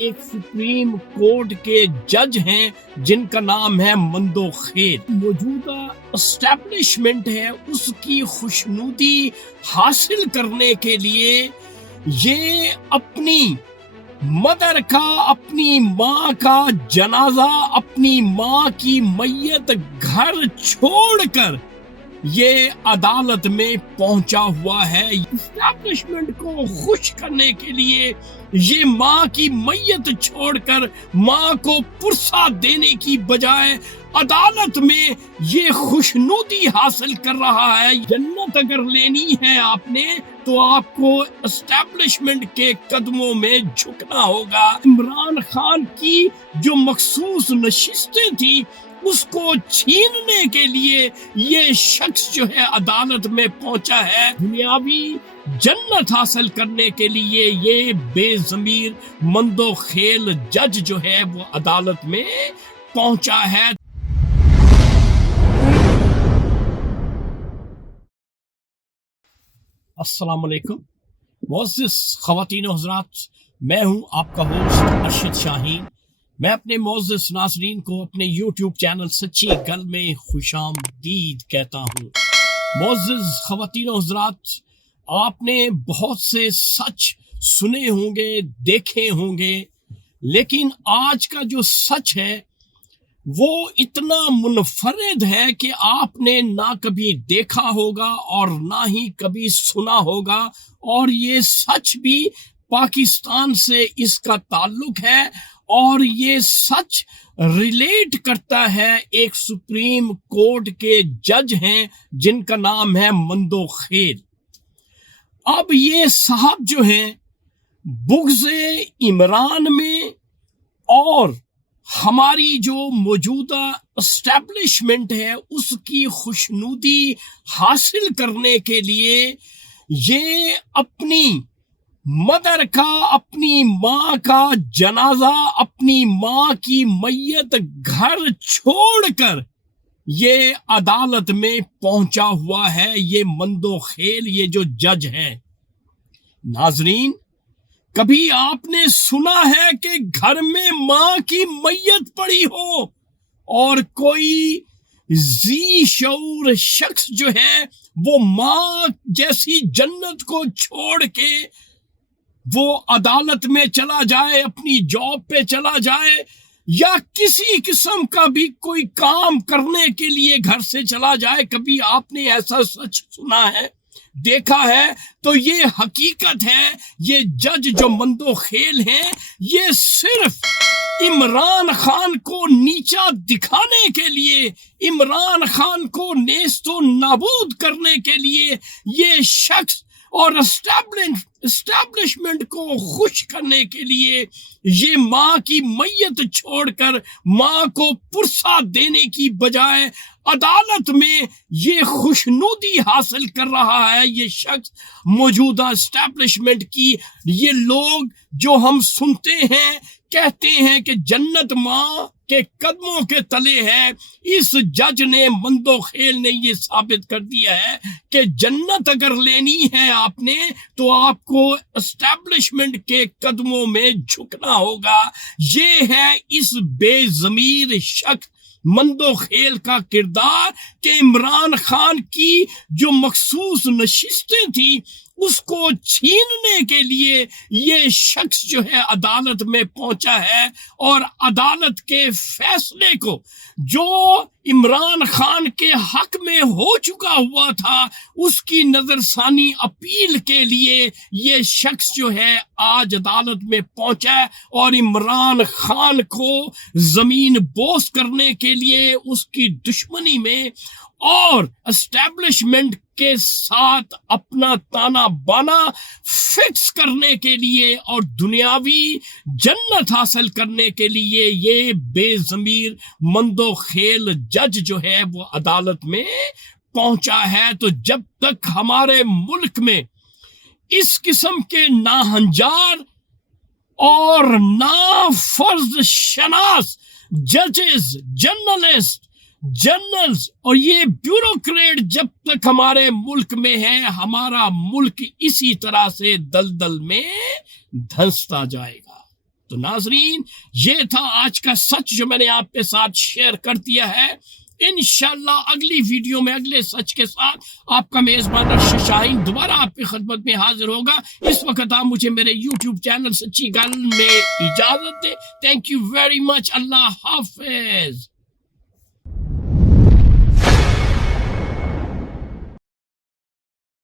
ایک supreme court کے جج ہیں جن کا نام ہے مندوخیل۔ موجودہ اسٹیبلشمنٹ ہے اس کی خوشنودی حاصل کرنے کے لیے یہ اپنی مدر کا، اپنی ماں کا جنازہ، اپنی ماں کی میت گھر چھوڑ کر یہ عدالت میں پہنچا ہوا ہے۔ اسٹیبلشمنٹ کو خوش کرنے کے لیے یہ ماں کی میت چھوڑ کر ماں کو پرسہ دینے کی بجائے عدالت میں یہ خوشنودی حاصل کر رہا ہے۔ جنت اگر لینی ہے آپ نے تو آپ کو اسٹیبلشمنٹ کے قدموں میں جھکنا ہوگا۔ عمران خان کی جو مخصوص نشستیں تھیں اس کو چھیننے کے لیے یہ شخص جو ہے عدالت میں پہنچا ہے۔ دنیاوی جنت حاصل کرنے کے لیے یہ بے ضمیر مندوخیل جج جو ہے وہ عدالت میں پہنچا ہے۔ السلام علیکم معزز خواتین و حضرات، میں ہوں آپ کا ہوسٹ ارشد شاہین۔ میں اپنے معزز ناظرین کو اپنے یوٹیوب چینل سچی گل میں خوش آمدید کہتا ہوں۔ معزز خواتین و حضرات، آپ نے بہت سے سچ سنے ہوں گے، دیکھے ہوں گے، لیکن آج کا جو سچ ہے وہ اتنا منفرد ہے کہ آپ نے نہ کبھی دیکھا ہوگا اور نہ ہی کبھی سنا ہوگا، اور یہ سچ بھی پاکستان سے اس کا تعلق ہے، اور یہ سچ ریلیٹ کرتا ہے ایک سپریم کورٹ کے جج ہیں جن کا نام ہے مندوخیل۔ اب یہ صاحب جو ہیں بغض عمران میں اور ہماری جو موجودہ اسٹیبلشمنٹ ہے اس کی خوشنودی حاصل کرنے کے لیے یہ اپنی مدر کا، اپنی ماں کا جنازہ، اپنی ماں کی میت گھر چھوڑ کر یہ عدالت میں پہنچا ہوا ہے، یہ مندوخیل، یہ جو جج ہے۔ ناظرین، کبھی آپ نے سنا ہے کہ گھر میں ماں کی میت پڑی ہو اور کوئی ذی شعور شخص جو ہے وہ ماں جیسی جنت کو چھوڑ کے وہ عدالت میں چلا جائے، اپنی جاب پہ چلا جائے، یا کسی قسم کا بھی کوئی کام کرنے کے لیے گھر سے چلا جائے؟ کبھی آپ نے ایسا سچ سنا ہے، دیکھا ہے؟ تو یہ حقیقت ہے۔ یہ جج جو مندوخیل ہیں یہ صرف عمران خان کو نیچا دکھانے کے لیے، عمران خان کو نیست و نابود کرنے کے لیے یہ شخص اور اسٹیبلشمنٹ کو خوش کرنے کے لیے یہ ماں کی میت چھوڑ کر ماں کو پرسہ دینے کی بجائے عدالت میں یہ خوشنودی حاصل کر رہا ہے۔ یہ شخص موجودہ اسٹیبلشمنٹ کی، یہ لوگ جو ہم سنتے ہیں کہتے ہیں کہ جنت ماں کے قدموں کے تلے ہے، اس جج نے، مندوخیل نے یہ ثابت کر دیا ہے کہ جنت اگر لینی ہے آپ نے تو آپ کو اسٹیبلشمنٹ کے قدموں میں جھکنا ہوگا۔ یہ ہے اس بے ضمیر شخص مندوخیل کا کردار کہ عمران خان کی جو مخصوص نشستیں تھیں اس کو چھیننے کے لیے یہ شخص جو ہے عدالت میں پہنچا ہے، اور عدالت کے فیصلے کو جو عمران خان کے حق میں ہو چکا ہوا تھا اس کی نظر ثانی اپیل کے لیے یہ شخص جو ہے آج عدالت میں پہنچا ہے، اور عمران خان کو زمین بوس کرنے کے لیے اس کی دشمنی میں اور اسٹیبلشمنٹ کے ساتھ اپنا تانا بانا فکس کرنے کے لیے اور دنیاوی جنت حاصل کرنے کے لیے یہ بے ضمیر مندوخیل جج جو ہے وہ عدالت میں پہنچا ہے۔ تو جب تک ہمارے ملک میں اس قسم کے ناہنجار اور نافرض شناس ججز، جنرلز اور یہ بیوروکریٹ جب تک ہمارے ملک میں ہے، ہمارا ملک اسی طرح سے دلدل میں دھنستا جائے گا۔ تو ناظرین یہ تھا آج کا سچ جو میں نے آپ کے ساتھ شیئر کر دیا ہے. انشاءاللہ اگلی ویڈیو میں اگلے سچ کے ساتھ آپ کا میزبان ارشد شاہین دوبارہ آپ کی خدمت میں حاضر ہوگا. اس وقت آپ مجھے میرے یوٹیوب چینل سچی گل میں اجازت دیں. Thank you very much. اللہ حافظ.